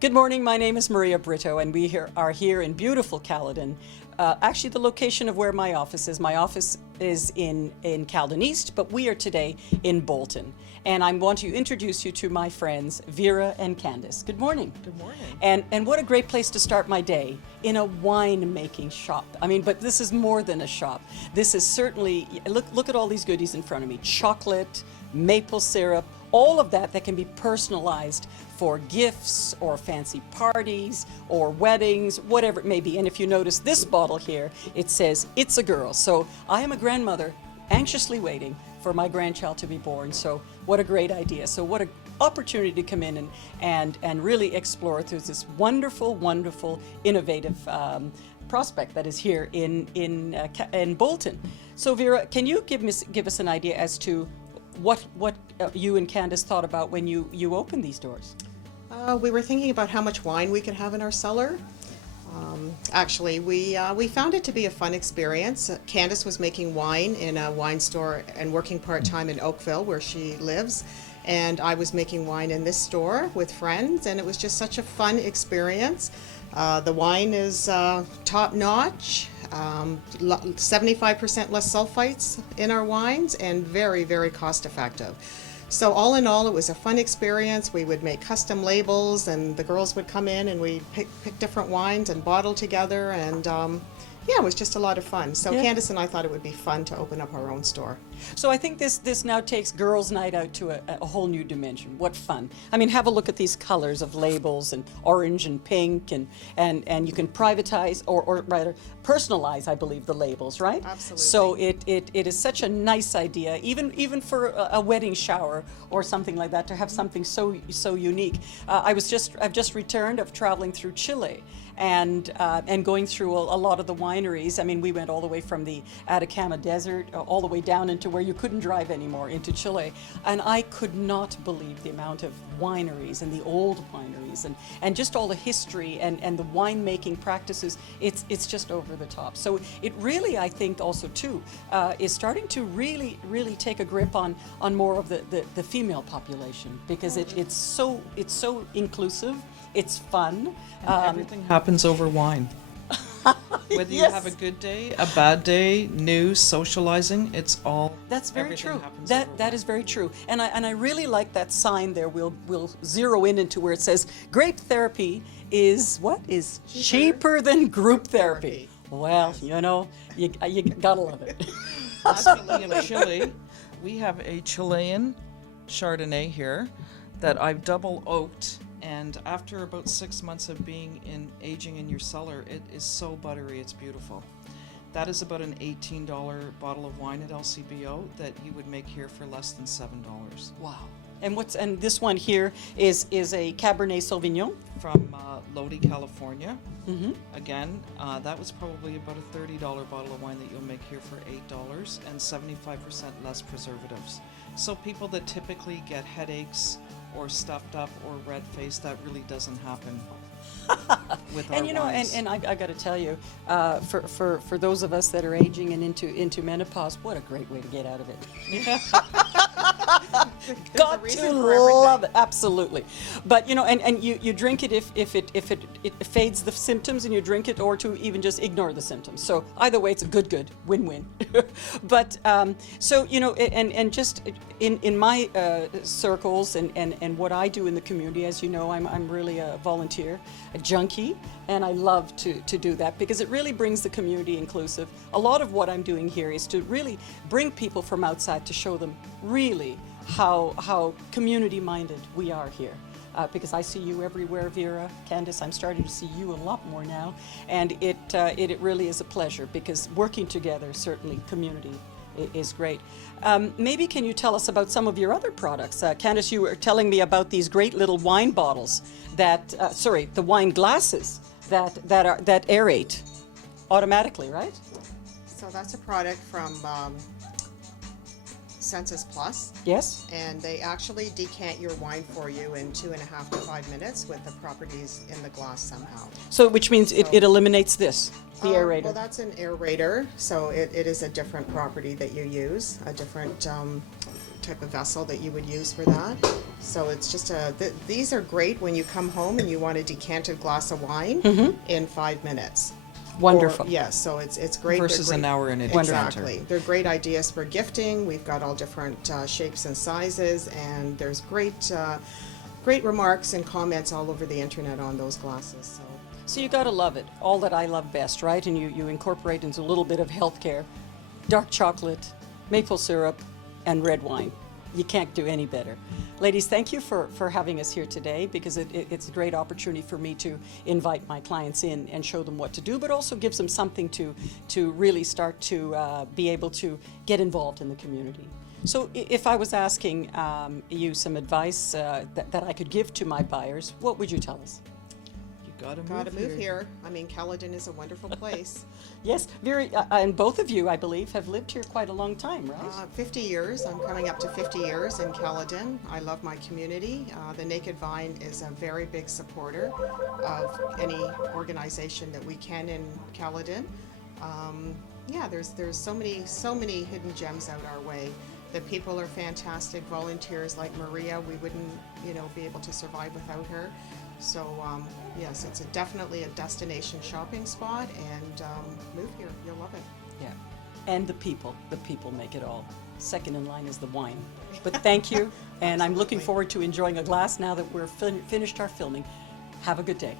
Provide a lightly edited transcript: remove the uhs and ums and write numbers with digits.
Good morning, my name is Maria Britto, and we are here in beautiful Caledon. Actually, the location of where my office is. My office is in Caledon East, but we are today in Bolton. And I want to introduce you to my friends, Vera and Candice. Good morning. Good morning. And what a great place to start my day, in a wine-making shop. I mean, but this is more than a shop. This is certainly, look at all these goodies in front of me. Chocolate, maple syrup, all of that can be personalized for gifts or fancy parties or weddings, whatever it may be. And if you notice this bottle here, it says, "It's a girl." So I am a grandmother anxiously waiting for my grandchild to be born. So what a great idea. So what an opportunity to come in and really explore through this wonderful, wonderful, innovative prospect that is here in Bolton. So Vera, can you give us an idea as to what you and Candice thought about when you opened these doors? We were thinking about how much wine we could have in our cellar. Actually, we found it to be a fun experience. Candice was making wine in a wine store and working part-time in Oakville, where she lives. And I was making wine in this store with friends, and it was just such a fun experience. The wine is top-notch, 75% less sulfites in our wines, and very, very cost-effective. So all in all, it was a fun experience. We would make custom labels, and the girls would come in and we'd pick different wines and bottle together, and yeah, it was just a lot of fun. So Yeah. Candice and I thought it would be fun to open up our own store. So I think this now takes girls' night out to a whole new dimension. What fun. I mean, have a look at these colors of labels, and orange and pink, and you can privatize or rather personalize, I believe, the labels, right? Absolutely. So it is such a nice idea, even for a wedding shower or something like that, to have something so unique. I've just returned of traveling through Chile and going through a lot of the wineries. I mean, we went all the way from the Atacama Desert all the way down into where you couldn't drive anymore, into Chile, and I could not believe the amount of wineries and the old wineries and just all the history and the winemaking practices. It's just over the top. So it really, I think, also too is starting to really take a grip on more of the female population, because it's so inclusive. It's fun. Everything happens over wine. Whether you Yes. have a good day, a bad day, news, socializing, it's all. That's very everything true. happens That over that wine. is very true. And I really like that sign there. We'll zero into where it says grape therapy is cheaper than group therapy. Well, you know, you gotta love it. Actually, in Chile, we have a Chilean Chardonnay here that I've double oaked, and after about 6 months of aging in your cellar, it is so buttery, it's beautiful. That is about an $18 bottle of wine at LCBO that you would make here for less than $7. Wow. And this one here is a Cabernet Sauvignon. From Lodi, California. Mm-hmm. Again, that was probably about a $30 bottle of wine that you'll make here for $8, and 75% less preservatives. So people that typically get headaches or stuffed up or red-faced, that really doesn't happen with our And you know, wines. and I got to tell you, for those of us that are aging and into menopause, what a great way to get out of it. Got to love it, absolutely. But you know, and you drink it if it fades the symptoms, and you drink it, or to even just ignore the symptoms. So either way, it's a good win-win. But so you know, and just in my circles and what I do in the community, as you know, I'm really a volunteer, a junkie, and I love to do that because it really brings the community inclusive. A lot of what I'm doing here is to really bring people from outside to show them really how community-minded we are here. Because I see you everywhere, Vera, Candice. I'm starting to see you a lot more now, and it really is a pleasure, because working together, certainly community is great. Maybe can you tell us about some of your other products? Candice, you were telling me about these great little wine bottles the wine glasses that aerate automatically, right? So that's a product from Sensus Plus, Yes. and they actually decant your wine for you in 2.5 to 5 minutes with the properties in the glass somehow. So which means it eliminates this, the aerator. Well, that's an aerator, so it is a different property that you use, a different type of vessel that you would use for that. So it's just these are great when you come home and you want a decanted glass of wine in 5 minutes. Wonderful. Yes, so it's great. They're Versus great- an hour in a Exactly. They're great ideas for gifting. We've got all different shapes and sizes, and there's great remarks and comments all over the internet on those glasses. So you gotta love it. All that I love best, right? And you incorporate into a little bit of healthcare, dark chocolate, maple syrup, and red wine. You can't do any better. Ladies, thank you for having us here today, because it's a great opportunity for me to invite my clients in and show them what to do, but also gives them something to really start to be able to get involved in the community. So if I was asking you some advice that I could give to my buyers, what would you tell us? Gotta move here. I mean, Caledon is a wonderful place. Yes, very, and both of you, I believe, have lived here quite a long time, right? 50 years. I'm coming up to 50 years in Caledon. I love my community. The Naked Vine is a very big supporter of any organization that we can in Caledon. Yeah, there's so many hidden gems out our way. The people are fantastic. Volunteers like Maria, we wouldn't, be able to survive without her. So yes, it's definitely a destination shopping spot, and move here. You'll love it. Yeah. And the people make it all. Second in line is the wine. But thank you, and I'm looking Absolutely. forward to enjoying a glass now that we're finished our filming. Have a good day.